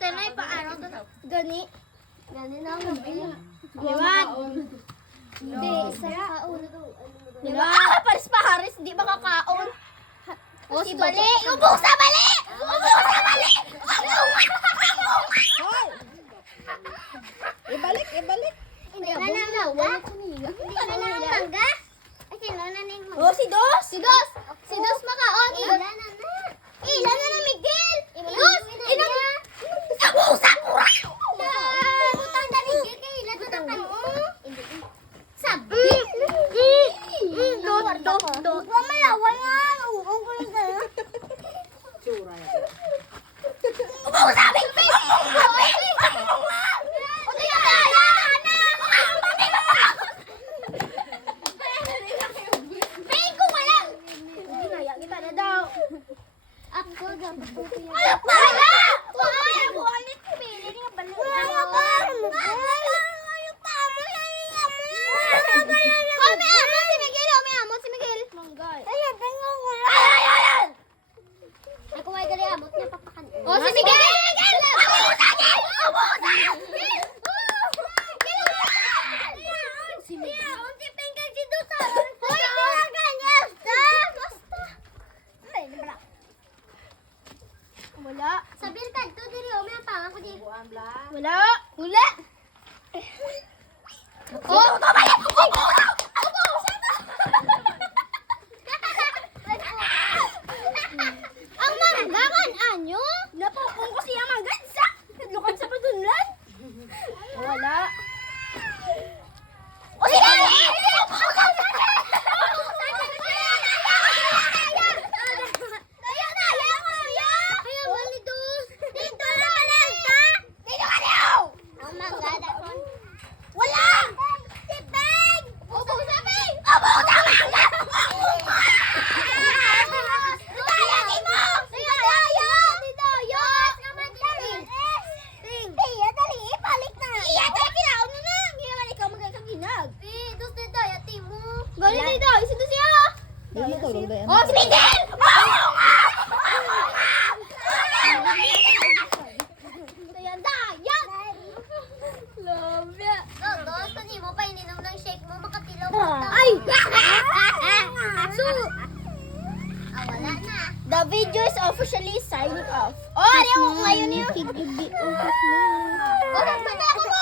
Tenay, paano to? Gani. Gani na ako. Liwan. Hindi, isa kaon. Diba? Paris pa Haris, di ba kakaon? O, si Bali! Ubok sa Bali! Ubok sa Bali! Hoy! Ibalik, ibalik. Hindi na ng mangga? Hindi na ng mangga? Ay, sino na ng mangga? Oh, si Dos! Si Dos! Si Dos makaon! Ilan na na! Ilan na na, Miguel! Dos! Ilan na! Sa mura! Butang na Miguel kay ilan na kanon? Sabi! Dos! Huwag malawan nga! Uong ko yung gano'n. Tsura yan. Ubok sa Miguel! O, di na! Pain ko ka lang! Hindi naya kita na daw. Ako dapat ko yan. Ay, wala! Wala! Ako alit ko, Bili. Hindi nga balik. Wala ba? Ayaw tamo. Oh, may amon si Miguel. Oh, may amon si Miguel. Manggay. Ay, tingnan ko lang. Ay! Ako ay gali amot niya papakan. Oh, si Miguel! Miguel! Abo sa akin! Abo sa akin! Si Miguel. Si Pengkal si Duta. Hoy, tinagan niya. Basta. Ay, nabra. Wala. Sabihin ka, ito diri, may ang pangan ko di. Wala. Wala. Oh, tumali! Upo! Ang manggakan, anyo? Napapong ko siya manggay sa. Lukan sa padunlan. Wala. O sige! Wala! Si Peg! Ubo sa Peg! Ubo sa mangga! Daya mo! Daya! Daya! Tiya, dali! Ibalik na! Iya, dali! Kinaon mo na! Hindi naman ikaw magkakaginag. Dos na daya, Timo. Galing na daw. Isa to siya. Di matulog ba yan? Oh, si Miguel! Daya, daya! Love ya. Dos, kung mo pa ininom ng shake mo, makatilaw Ay! So, wala na. The video is officially signing off. Oh, ano yung ngayon yun? Oh, bata ako mo!